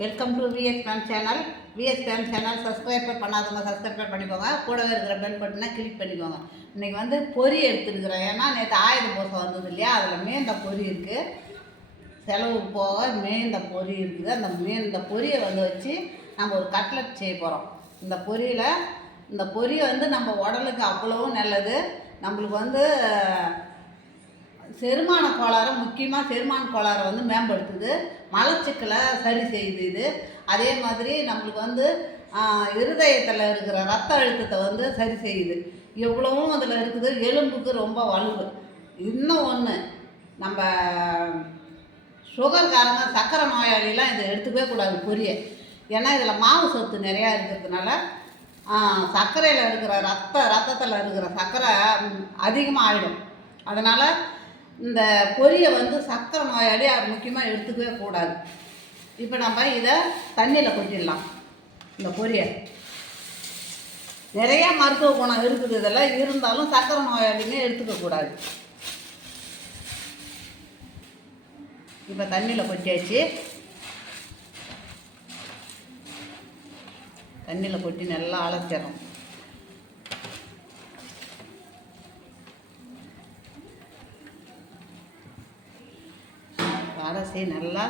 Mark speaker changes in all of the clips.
Speaker 1: Welcome to VS fame channel VS fame channel subscribe பண்ணாதவங்க subscribe பண்ணிக்கோங்க. கூடவே இருக்கிற பெல் பட்டனை கிளிக் பண்ணிக்கோங்க. இன்றைக்கி வந்து பொறி எடுத்துருக்குறேன். ஏன்னா நேற்று ஆயுத பூசம் வந்தது இல்லையா? அதில் மேந்த பொரி இருக்குது செலவு போக மேந்த பொரி இருக்குது. அந்த மேந்த பொரியை வந்து வச்சு நம்ம ஒரு கட்லெட் செய்ய போகிறோம் இந்த பொரியில் இந்த பொரியை வந்து நம்ம உடலுக்கு அவ்வளவும் நல்லது. நம்மளுக்கு வந்து செருமான கோளாறு முக்கியமாக செருமான கோளாறை வந்து மேம்படுத்துது. மலச்சிக்கலை சரி செய்யுது இது. அதே மாதிரி நம்மளுக்கு வந்து இருதயத்தில் இருக்கிற ரத்த அழுத்தத்தை வந்து சரி செய்யுது. எவ்வளவும் அதில் இருக்குது? எலும்புக்கு ரொம்ப வலுவு. இன்னும் ஒன்று நம்ம சுகர்காரங்க சர்க்கரை நோயாளிலாம் இதை எடுத்துக்கவே கூடாது பொரிய. ஏன்னா இதில் மாவு சத்து நிறையா இருக்கிறதுனால சர்க்கரையில் இருக்கிற ரத்த ரத்தத்தில் இருக்கிற சர்க்கரை அதிகமாக ஆகிடும் அதனால் இந்த பொரியை வந்து சக்கரை நோயாளி அது முக்கியமாக எடுத்துக்கவே கூடாது. இப்போ நம்ம இதை தண்ணியில் கொட்டிடலாம் இந்த பொரியை. நிறையா மருத்துவ குணம் இருக்குது இதெல்லாம். இருந்தாலும் சக்கரை நோயாளிங்க எடுத்துக்கக்கூடாது இப்போ தண்ணியில் கொட்டியாச்சு. தண்ணியில் கொட்டி நல்லா அலசிடணும். அலசி நல்லா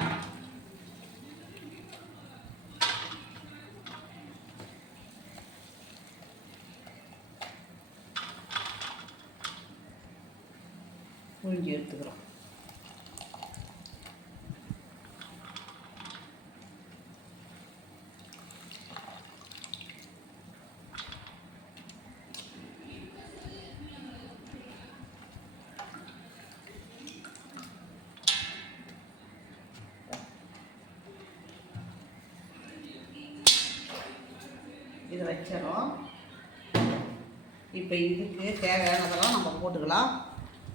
Speaker 1: புழிஞ்சு எடுத்துக்கிறோம். இதை வச்சிடறோம் இப்போ இதுக்கு தேவையானதெல்லாம் நம்ம போட்டுக்கலாம்.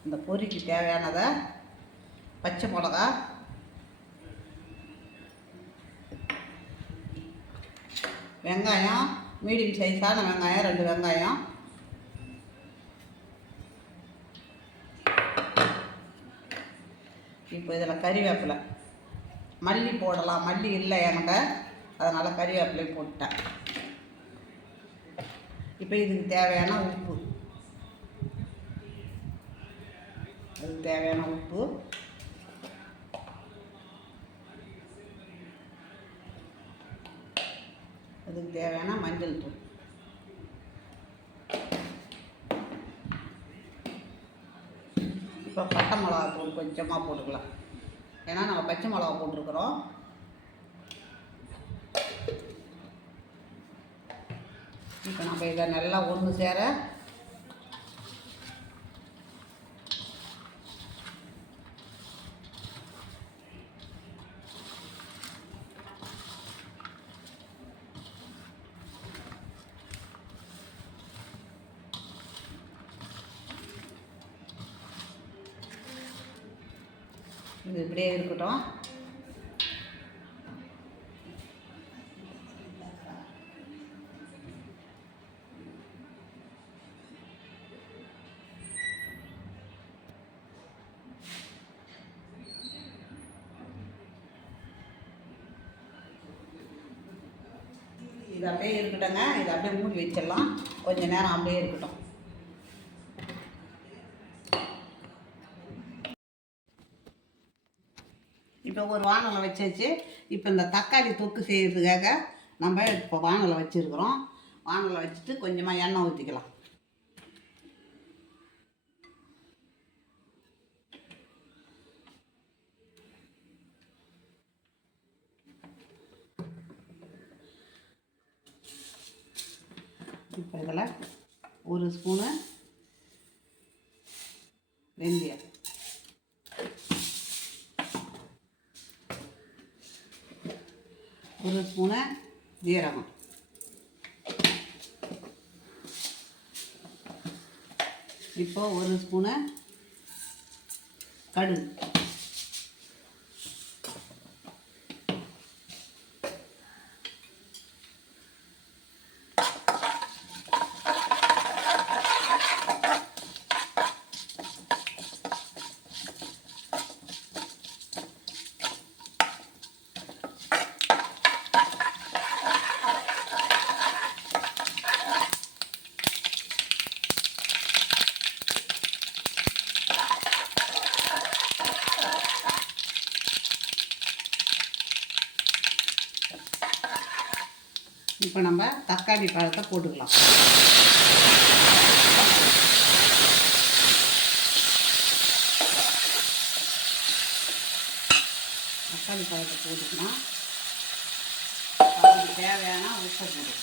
Speaker 1: இந்த பொரிக்கு தேவையானதை பச்சை மிளகா வெங்காயம் மீடியம் சைஸான வெங்காயம் ரெண்டு வெங்காயம். இப்போ இதில் கறிவேப்பிலை. மல்லி போடலாம். மல்லி இல்லை என்கிட்ட. அதனால் கறிவேப்பிலையும் போட்டேன் இப்போ இதுக்கு தேவையான உப்பு. அதுக்கு தேவையான உப்பு. அதுக்கு தேவையான மஞ்சள் தூள். இப்போ பட்டை மிளகா தூள் கொஞ்சமாக போட்டுக்கலாம். ஏன்னா நம்ம பச்சை மிளகா போட்டிருக்கிறோம். இப்போ நம்ம இதை நல்லா ஒன்று சேர. இது இப்படியே இருக்கட்டும். இருக்கட்டுங்க இதை அப்படியே மூடி வச்சிடலாம். கொஞ்ச நேரம் அப்படியே இருக்கட்டும். இப்போ ஒரு வானலை வச்சாச்சு. இப்போ இந்த தக்காளி தொக்கு செய்கிறதுக்காக நம்ம இப்போ வானலை வச்சுருக்குறோம். வானலை வச்சுட்டு கொஞ்சமாக எண்ணெய் ஊற்றிக்கலாம் இப்போ இதில் ஒரு ஸ்பூனு வெந்தயம். ஒரு ஸ்பூனு ஜீரகம். இப்போ ஒரு ஸ்பூனு கடுகு.
Speaker 2: இப்போ நம்ம தக்காளி பழத்தை போட்டுக்கலாம். தக்காளி பழத்தை போட்டுக்கலாம். அதுக்கு தேவையான உப்பை போடு.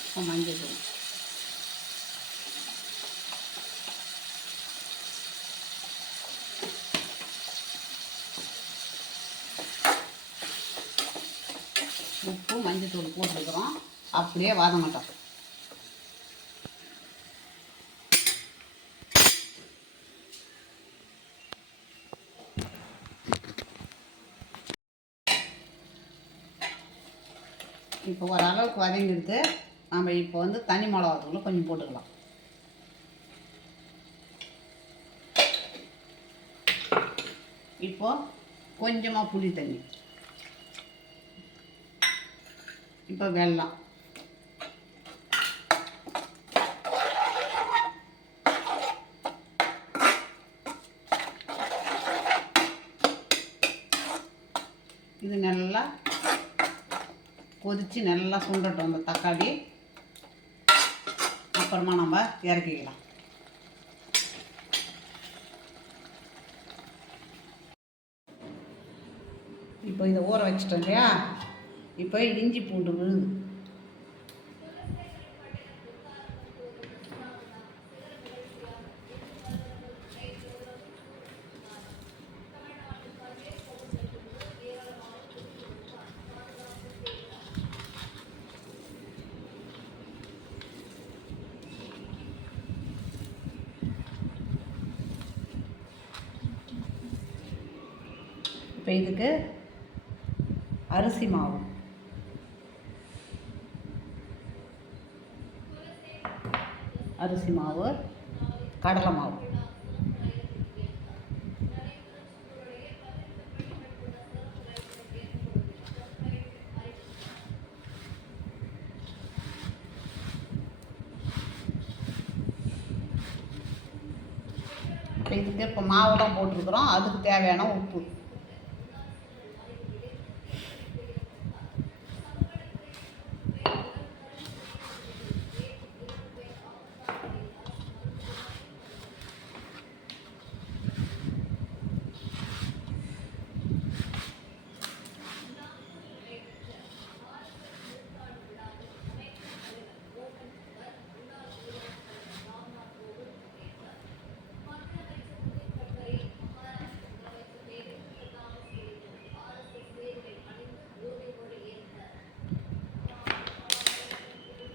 Speaker 2: இப்போ மஞ்சள் தூள். உப்பு மஞ்சள் தூள் போட்டுருக்குறோம். அப்படியே வதங்கட்டும் மாட்டோம். இப்போ ஓரளவுக்கு வதங்கிடுத்து நம்ம இப்போ வந்து தனி மிளகாத்தூள் கொஞ்சம் போட்டுக்கலாம். இப்போ கொஞ்சமாக புளி தண்ணி. இப்போ வெள்ளம் இது நல்லா கொதித்து நல்லா சுண்டட்டும் அந்த தக்காளி. அப்புறமா நம்ம இறக்கிக்கலாம். இப்போ இதை ஊற வச்சிட்டோம் இல்லையா? இப்போ இஞ்சி பூண்டு விழுது இப்போ இதுக்கு அரிசி மாவு. அரிசி மாவு கடலை மாவு. இதுக்கு இப்போ மாவுலாம் போட்டிருக்கிறோம். அதுக்கு தேவையான உப்பு.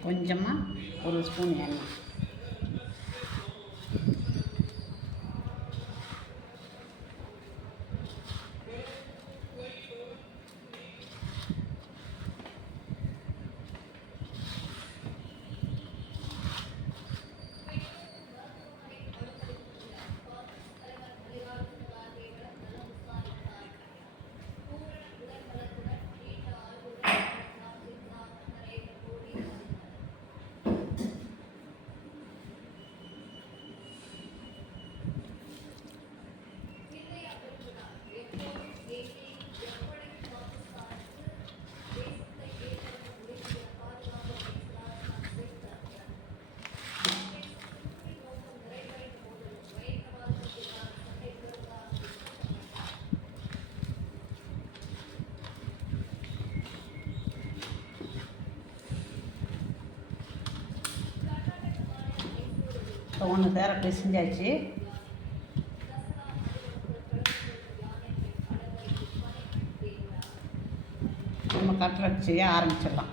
Speaker 2: கொஞ்சமாக ஒரு ஸ்பூன் எண்ணெய். ஸோ ஒன்று தேர பிசைஞ்சாச்சு நம்ம கட்டுறச்சியே ஆரம்பிச்சிடலாம்.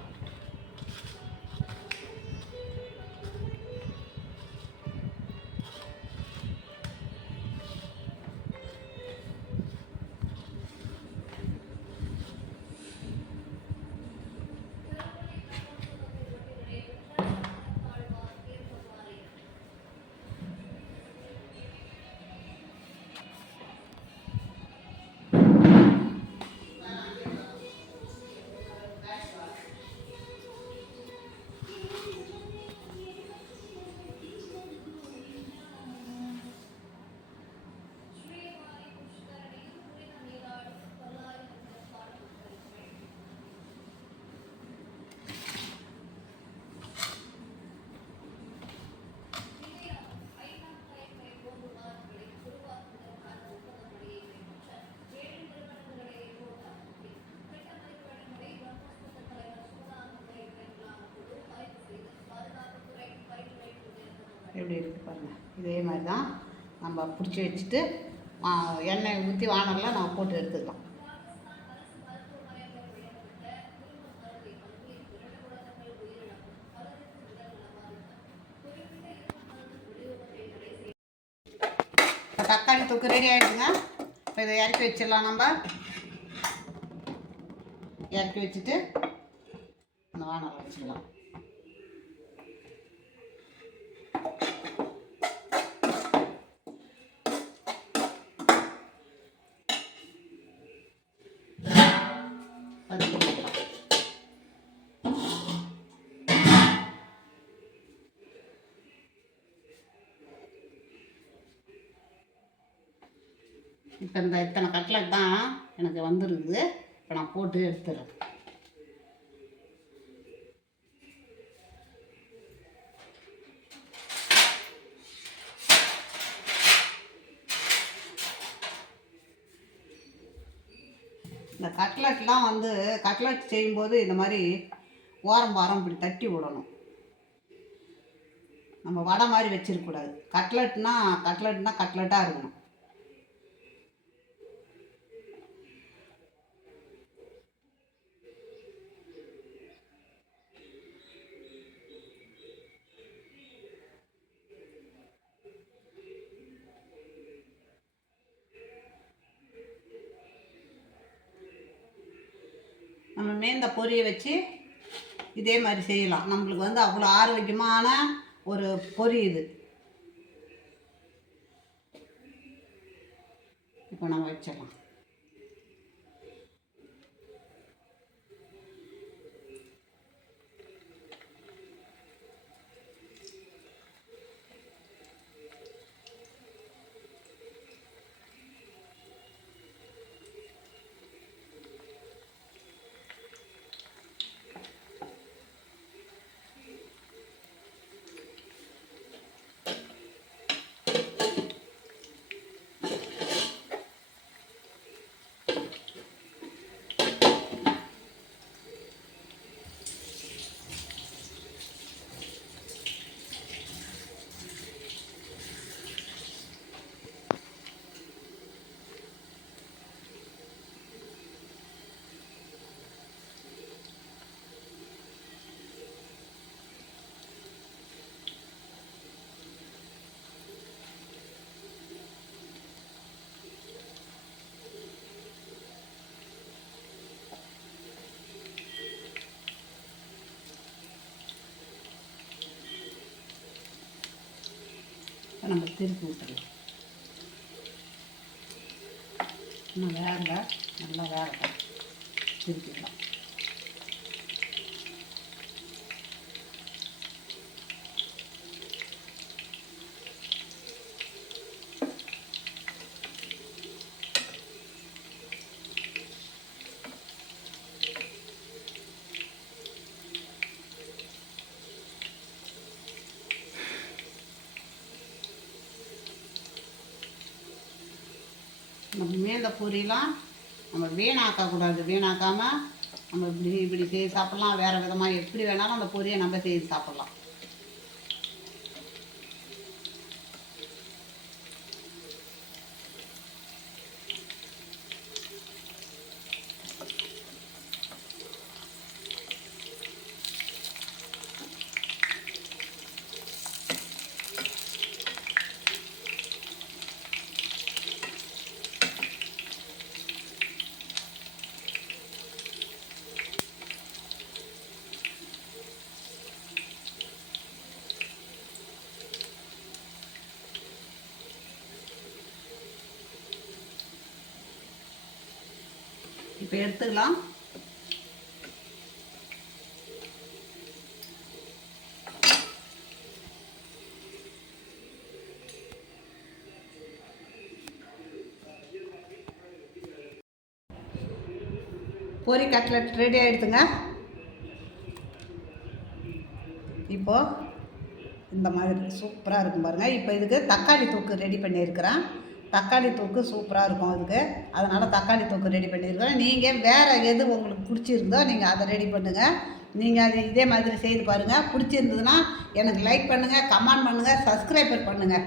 Speaker 1: எப்படி இருக்குது பாருங்கள் இதே மாதிரி தான் நம்ம பிடிச்சி வச்சுட்டு எண்ணெய் ஊற்றி வானலில் நம்ம போட்டு எடுத்துக்கலாம். இப்போ தக்காளி தொக்கு ரெடி ஆகிடுங்க இப்போ இதை இறக்கி வச்சிடலாம் நம்ம. இறக்கி வச்சுட்டு அந்த வானலில் வச்சுக்கலாம் இப்போ இந்த இத்தனை கட்லட் தான் எனக்கு வந்துருக்குது. இப்போ நான் போட்டு எடுத்துடுறேன். இந்த கட்லட்லாம் வந்து கட்லட் செய்யும்போது இந்த மாதிரி ஓரம் பாரம் இப்படி தட்டி விடணும். நம்ம வடை மாதிரி வச்சிருக்கக்கூடாது. கட்லட்னா கட்லட்னா கட்லட்டாக இருக்கணும். நம்ம மேந்த பொரியை வச்சு இதே மாதிரி செய்யலாம். நம்மளுக்கு வந்து அவ்வளோ ஆரோக்கியமான ஒரு பொரி இது. இப்போ நம்ம வச்சிடலாம் இப்போ நம்ம திருப்பி விட்டுடலாம் இன்னும் வேகல நல்லா வேகட்டும் திருப்பிடலாம் நம்ம மீந்த பூரியெலாம் நம்ம வீணாக்கக்கூடாது. வீணாக்காமல் நம்ம இப்படி இப்படி செய்து சாப்பிட்லாம். வேறு விதமாக எப்படி வேணாலும் அந்த பொரியை நம்ம செய்து சாப்பிட்லாம். இப்போ எடுத்துக்கலாம். பொரி கட்லெட் ரெடி ஆகிடுதுங்க இப்போது இந்த மாதிரி சூப்பராக இருக்கும் பாருங்கள் இப்போ இதுக்கு தக்காளி தொக்கு ரெடி பண்ணியிருக்கிறேன். தக்காளி தூக்கு சூப்பராக இருக்கும் அதுக்கு. அதனால் தக்காளி தூக்கு ரெடி பண்ணியிருக்கோம். நீங்கள் வேறு எது உங்களுக்கு பிடிச்சிருந்தோ நீங்கள் அதை ரெடி பண்ணுங்கள் நீங்கள் அது இதே மாதிரி செய்து பாருங்கள் பிடிச்சிருந்ததுன்னா எனக்கு லைக் பண்ணுங்கள் கமெண்ட் பண்ணுங்கள் சப்ஸ்கிரைபர் பண்ணுங்கள்